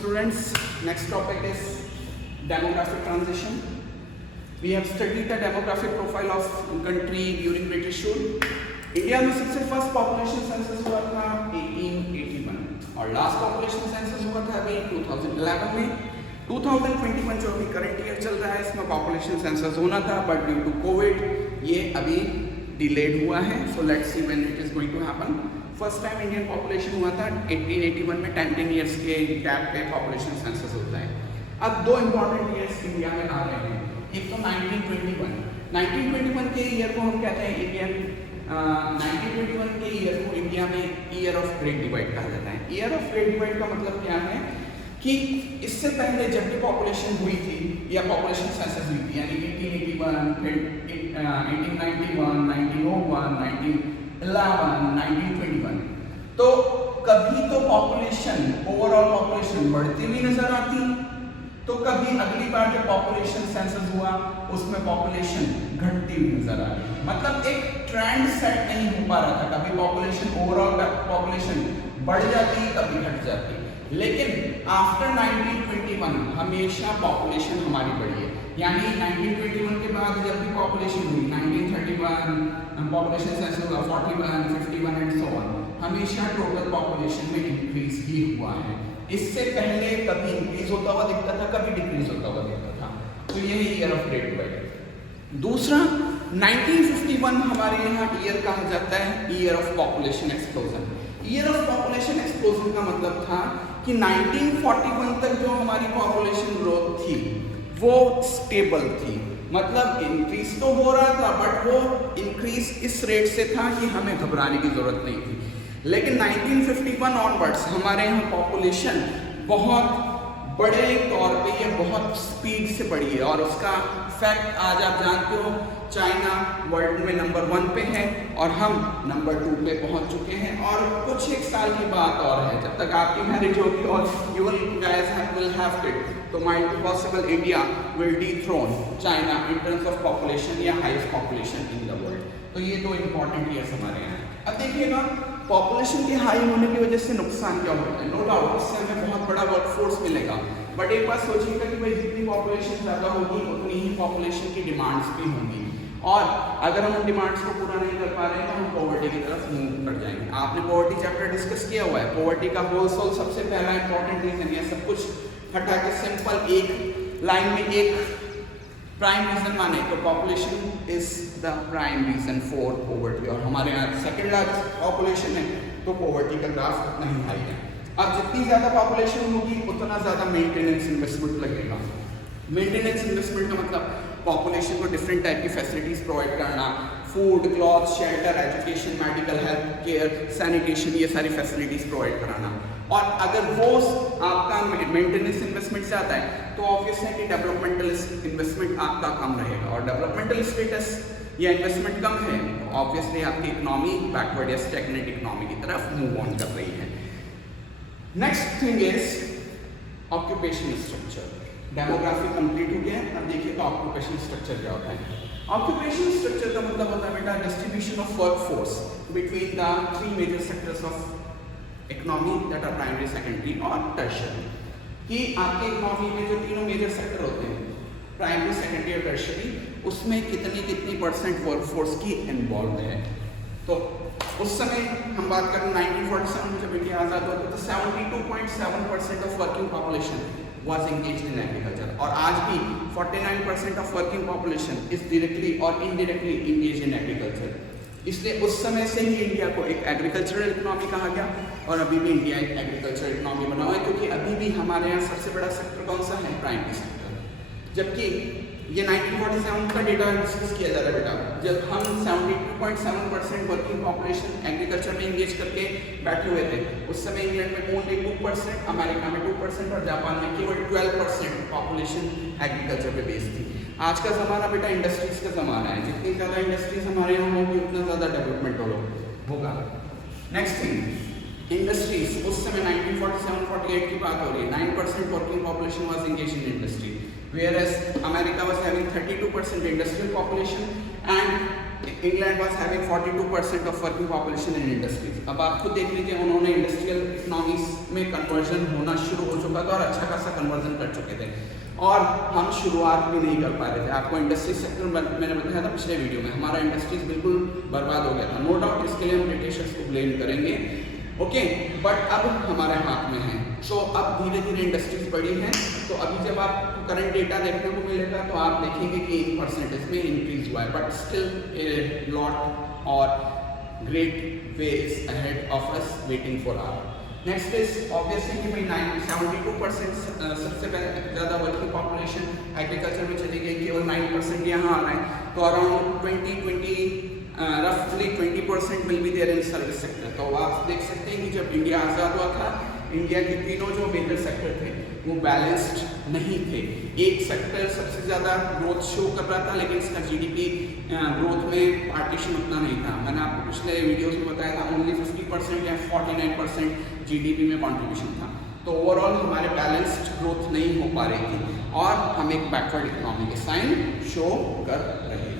Students, next topic is demographic transition. We have studied the demographic profile of country during British rule. India में सबसे first population census हुआ था 1881 और last population census हुआ था अभी 2011 में। 2021 जो अभी करंट ईयर चल रहा है इसमें पॉपुलेशन सेंसस होना था बट ड्यू टू कोविड ये अभी डिलेड हुआ है। So let's see when it is going to happen. First time Indian population हुआ था 1881 में। 10 ईयर्स के गैप पे पॉपुलेशन सेंसस होता है। अब दो इंपॉर्टेंट ईयर्स इंडिया में आ रहे हैं। एक तो 1921 के ईयर को हम कहते हैं इंडियन 1921 के ईयर को इंडिया में ईयर ऑफ ग्रेट डिवाइड कहा जाता है। ईयर ऑफ ग्रेट डिवाइड का मतलब क्या है कि इससे पहले जब भी पॉपुलेशन हुई थी या पॉपुलेशन सेंसस हुई थी यानी 1881, 1891, 1901, 1911, 1921 तो कभी तो पॉपुलेशन ओवरऑल पॉपुलेशन बढ़ती हुई नजर आती तो कभी अगली बार जब पॉपुलेशन सेंसस हुआ उसमें पॉपुलेशन घटती हुई नजर आ रही। मतलब एक ट्रेंड सेट नहीं हो पा रहा था। कभी पॉपुलेशन ओवरऑल पॉपुलेशन बढ़ जाती कभी घट जाती। लेकिन आफ्टर 1921 हमेशा पॉपुलेशन हमारी बढ़ी है। यानी 1921 के बाद जब भी पॉपुलेशन हुई 1931 पॉपुलेशन सेंसस हुआ 41, 51 एंड सो ऑन हमेशा टोटल पॉपुलेशन में इंक्रीज ही हुआ है। इससे पहले कभी इंक्रीज होता हुआ दिखता था कभी डिक्रीज होता हुआ दिखता था। तो ये है ईयर ऑफ ग्रेट डिवाइड। दूसरा 1951 हमारे यहाँ ईयर कहा जाता है year of population explosion. Year of population explosion का मतलब था कि 1941 तक जो हमारी पॉपुलेशन ग्रोथ थी वो स्टेबल थी। मतलब इंक्रीज तो हो रहा था बट वो इंक्रीज इस रेट से था कि हमें घबराने की जरूरत नहीं थी। लेकिन 1951 ऑनवर्ड्स हमारे यहाँ पॉपुलेशन बहुत बड़े तौर पे ये बहुत स्पीड से बढ़ी है और उसका फैक्ट आज आप जानते हो चाइना वर्ल्ड में नंबर 1 पे है और हम नंबर 2 पे पहुंच चुके हैं। और कुछ एक साल की बात और है जब तक आपकी मैरिज होगी और यू विल हैव किड तो might be possible India will dethrone China in terms of population या highest population in the world. तो ये दो इंपॉर्टेंट ईयर्स हमारे यहाँ। अब देखिएगा पॉपुलेशन के हाई होने की वजह से नुकसान क्या होता है। नो डाउट इससे हमें बहुत बड़ा वर्कफोर्स मिलेगा बट एक बात सोचिएगा कि भाई जितनी पॉपुलेशन ज़्यादा होगी उतनी ही पॉपुलेशन की डिमांड्स भी होंगी और अगर हम उन डिमांड्स को पूरा नहीं कर पा रहे हैं तो हम पॉवर्टी की तरफ मूव कर जाएंगे। आपने पॉवर्टी चैप्टर डिस्कस किया हुआ है। पॉवर्टी का होल सोल सबसे पहला इंपॉर्टेंट रीजन है सब कुछ हटा के सिंपल एक लाइन में एक प्राइम रीजन माने तो population is the prime reason for poverty और हमारे यहाँ सेकेंड लार्जेस्ट पॉपुलेशन है तो पॉवर्टी का ग्राफ उतना ही हाई है। अब जितनी ज़्यादा पॉपुलेशन होगी उतना ज़्यादा मेंटेनेंस इन्वेस्टमेंट लगेगा। मेंटेनेंस इन्वेस्टमेंट का मतलब पॉपुलेशन को डिफरेंट टाइप की फैसिलिटीज़ प्रोवाइड करना, food, cloth, shelter, education, medical, health care, sanitation ये सारी फैसिलिटीज़ प्रोवाइड कराना। और अगर वो आपका मेंटेनेंस इन्वेस्टमेंट से आता है तो ऑब्वियस है कि डेवलपमेंटल इन्वेस्टमेंट आपका कम रहेगा और डेवलपमेंटल स्टेटस या इन्वेस्टमेंट कम है तो ऑब्वियसली आपकी इकोनॉमी बैकवर्ड या स्टैग्नेंट इकोनॉमी की तरफ मूव ऑन कर रही है। Next thing is occupation structure. Demography complete हो गया। अब देखिए तो ऑक्यूपेशन स्ट्रक्चर क्या होता है। ऑक्यूपेशन स्ट्रक्चर का मतलब होता है बेटा distribution of workforce between the 3 major sectors of economy that are primary, secondary और टर्शियरी। कि आपके इकोनॉमी में जो तीनों मेजर सेक्टर होते हैं प्राइमरी, सेकेंडरी और टर्शियरी उसमें कितनी परसेंट वर्कफोर्स की इन्वॉल्व है। तो उस समय हम बात करें 1947 में जब इंडिया आज़ाद हुआ तो 72.7% of working population was engaged in agriculture और आज भी 49% of working population is directly और इनडायरेक्टली engaged in agriculture। इसलिए उस समय से ही इंडिया को एक एग्रीकल्चरल इकोनॉमी कहा गया और अभी भी इंडिया एक एग्रीकल्चरल इकोनॉमी बना हुआ है क्योंकि अभी भी हमारे यहाँ सबसे बड़ा सेक्टर कौन सा है प्राइमरी सेक्टर। जबकि ये 1947 का डेटा डिस्कस किया जा रहा है बेटा जब हम 72.7% वर्किंग पॉपुलेशन एग्रीकल्चर में इंगेज करके बैठे हुए थे। उस समय इंग्लैंड में ओनली 2%, अमेरिका में 2% और जापान में केवल 12% पॉपुलेशन एग्रीकल्चर पे बेस्ड थी। आज का ज़माना बेटा इंडस्ट्रीज़ का ज़माना है। जितनी ज़्यादा इंडस्ट्रीज हमारे यहाँ होगी उतना ज़्यादा डेवलपमेंट होगा। नेक्स्ट थिंग इंडस्ट्रीज उस समय 1947-48 की बात हो रही है। 9% working population was engage in industry whereas America was having 32% industrial population and England was having 42% of working population in industries. अब आप खुद देख लीजिए, उन्होंने इंडस्ट्रियल इकोनॉमीज में कन्वर्जन होना शुरू हो चुका था और अच्छा खासा कन्वर्जन कर चुके थे, और हम शुरुआत भी नहीं कर पा रहे थे। आपको इंडस्ट्री सेक्टर मैंने बताया था पिछले वीडियो में, हमारा इंडस्ट्रीज बिल्कुल बर्बाद हो गया था। नो डाउट इसके लिए हम ब्रिटिशर्स को ब्लेम करेंगे, ओके, बट अब हमारे हाथ में है। सो अब धीरे धीरे इंडस्ट्रीज बढ़ी हैं, तो अभी जब आप करंट डेटा देखने को मिलेगा तो आप देखेंगे कि इन परसेंटेज में इंक्रीज हुआ है, बट स्टिल ए लॉट और great way is ahead of us waiting for our. Next is obviously कि भाई 72% सबसे ज़्यादा वर्किंग पॉपुलेशन एग्रीकल्चर में चली गई, केवल 9% यहाँ आ रहा है, तो अराउंड रफली 20% will be there in service sector. तो आप देख सकते हैं कि जब इंडिया आज़ाद हुआ था, इंडिया के तीनों जो मेजर सेक्टर थे वो बैलेंस्ड नहीं थे। एक सेक्टर सबसे ज़्यादा ग्रोथ शो कर रहा था, लेकिन इसका जीडीपी ग्रोथ में पार्टीशन उतना नहीं था। मैंने आपको पिछले वीडियोस में बताया था, ओनली 50% या 49% जीडीपी में कॉन्ट्रीब्यूशन था। तो ओवरऑल हमारे बैलेंस्ड ग्रोथ नहीं हो पा रही थी और हम एक बैकवर्ड इकोनॉमी के साइन शो कर रहे थे।